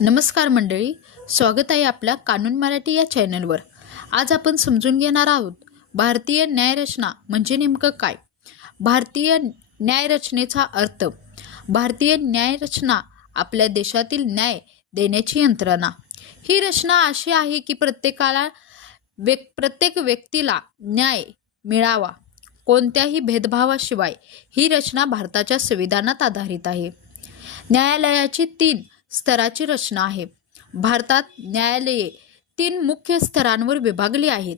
नमस्कार मंडळी, स्वागत आहे आपल्या कानून मराठी या चॅनलवर। आज आपण समजून घेणार आहोत भारतीय न्यायरचना म्हणजे नेमकं काय। भारतीय न्यायरचनेचा अर्थ। भारतीय न्यायरचना आपल्या देशातील न्याय देण्याची यंत्रणा। ही रचना अशी आहे की प्रत्येक व्यक्तीला न्याय मिळावा कोणत्याही भेदभावाशिवाय। ही रचना भारताच्या संविधानात आधारित आहे। न्यायालयाची 3 स्तराची रचना आहे। भारतात न्यायालये 3 मुख्य स्तरांवर विभागली आहेत।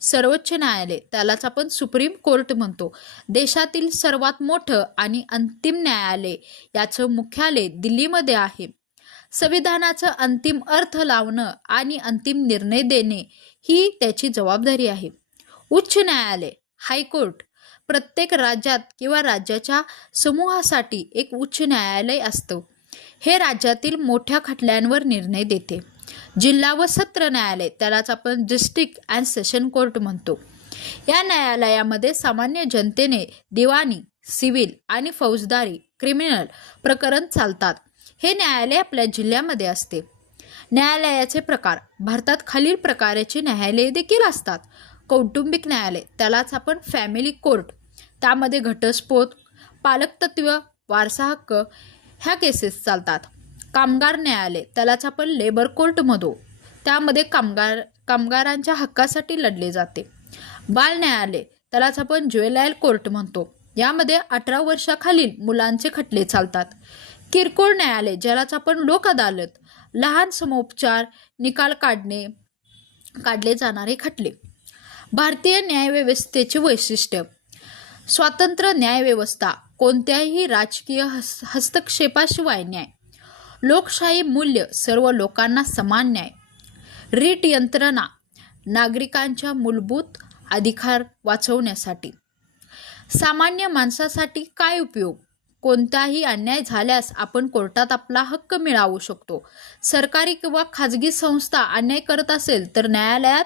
सर्वोच्च न्यायालय, त्यालाच आपण सुप्रीम कोर्ट म्हणतो, देशातील सर्वात मोठं आणि अंतिम न्यायालय, याचं मुख्यालय दिल्लीमध्ये आहे। संविधानाचा अंतिम अर्थ लावणं आणि अंतिम निर्णय देणे ही त्याची जबाबदारी आहे। उच्च न्यायालय, हायकोर्ट, प्रत्येक राज्यात किंवा राज्याच्या समूहासाठी एक उच्च न्यायालय असतं। हे राज्यातील मोठ्या खटल्यांवर निर्णय देते। जिल्हा व सत्र न्यायालय, त्यालाच आपण डिस्ट्रिक्ट अँड सेशन कोर्ट म्हणतो। या न्यायालयामध्ये सामान्य जनतेने दिवाणी, सिव्हिल आणि फौजदारी क्रिमिनल प्रकरण चालतात। हे न्यायालय आपल्या जिल्ह्यामध्ये असते। न्यायालयाचे प्रकार। भारतात खालील प्रकारचे न्यायालये देखील असतात। कौटुंबिक न्यायालय, त्यालाच आपण फॅमिली कोर्ट, त्यामध्ये घटस्फोट, पालकत्व, वारसा हक्क ह्या केसेस चालतात। कामगार न्यायालय, त्यालाच आपण लेबर कोर्ट म्हणतो, त्यामध्ये कामगारांच्या हक्कासाठी लढले जाते। बाल न्यायालय, त्यालाच आपण ज्युव्हेनाइल कोर्ट म्हणतो, यामध्ये 18 वर्षाखालील मुलांचे खटले चालतात। किरकोळ न्यायालय, ज्यालाच आपण लोक अदालत, लहान समोपचार निकाल काढले जाणारे खटले। भारतीय न्यायव्यवस्थेचे वैशिष्ट्य। स्वतंत्र न्यायव्यवस्था, कोणत्याही राजकीय हस्तक्षेपाशिवाय न्याय। लोकशाही मूल्य, सर्व लोकांना समान न्याय। रीट यंत्रणा, नागरिकांच्या मूलभूत अधिकार वाचवण्यासाठी। सामान्य माणसासाठी काय उपयोग। कोणताही अन्याय झाल्यास आपण कोर्टात आपला हक्क मिळवू शकतो। सरकारी किंवा खाजगी संस्था अन्याय करत असेल तर न्यायालयात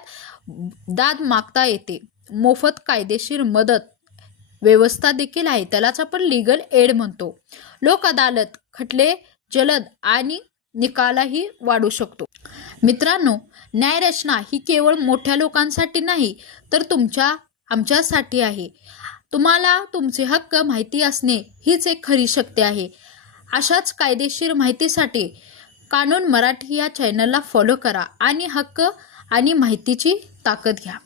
दाद मागता येते। मोफत कायदेशीर मदत व्यवस्था देखील आहे, त्यालाच आपण लीगल एड म्हणतो। लोक अदालत, खटले जलद आणि निकालही वाढू शकतो। मित्रांनो, न्यायरचना ही केवळ मोठ्या लोकांसाठी नाही तर आमच्यासाठी आहे। तुम्हाला तुमचे हक्क माहिती असणे हीच एक खरी शक्ती आहे। अशाच कायदेशीर माहितीसाठी कानून मराठी या चॅनलला फॉलो करा आणि हक्क आणि माहितीची ताकद घ्या।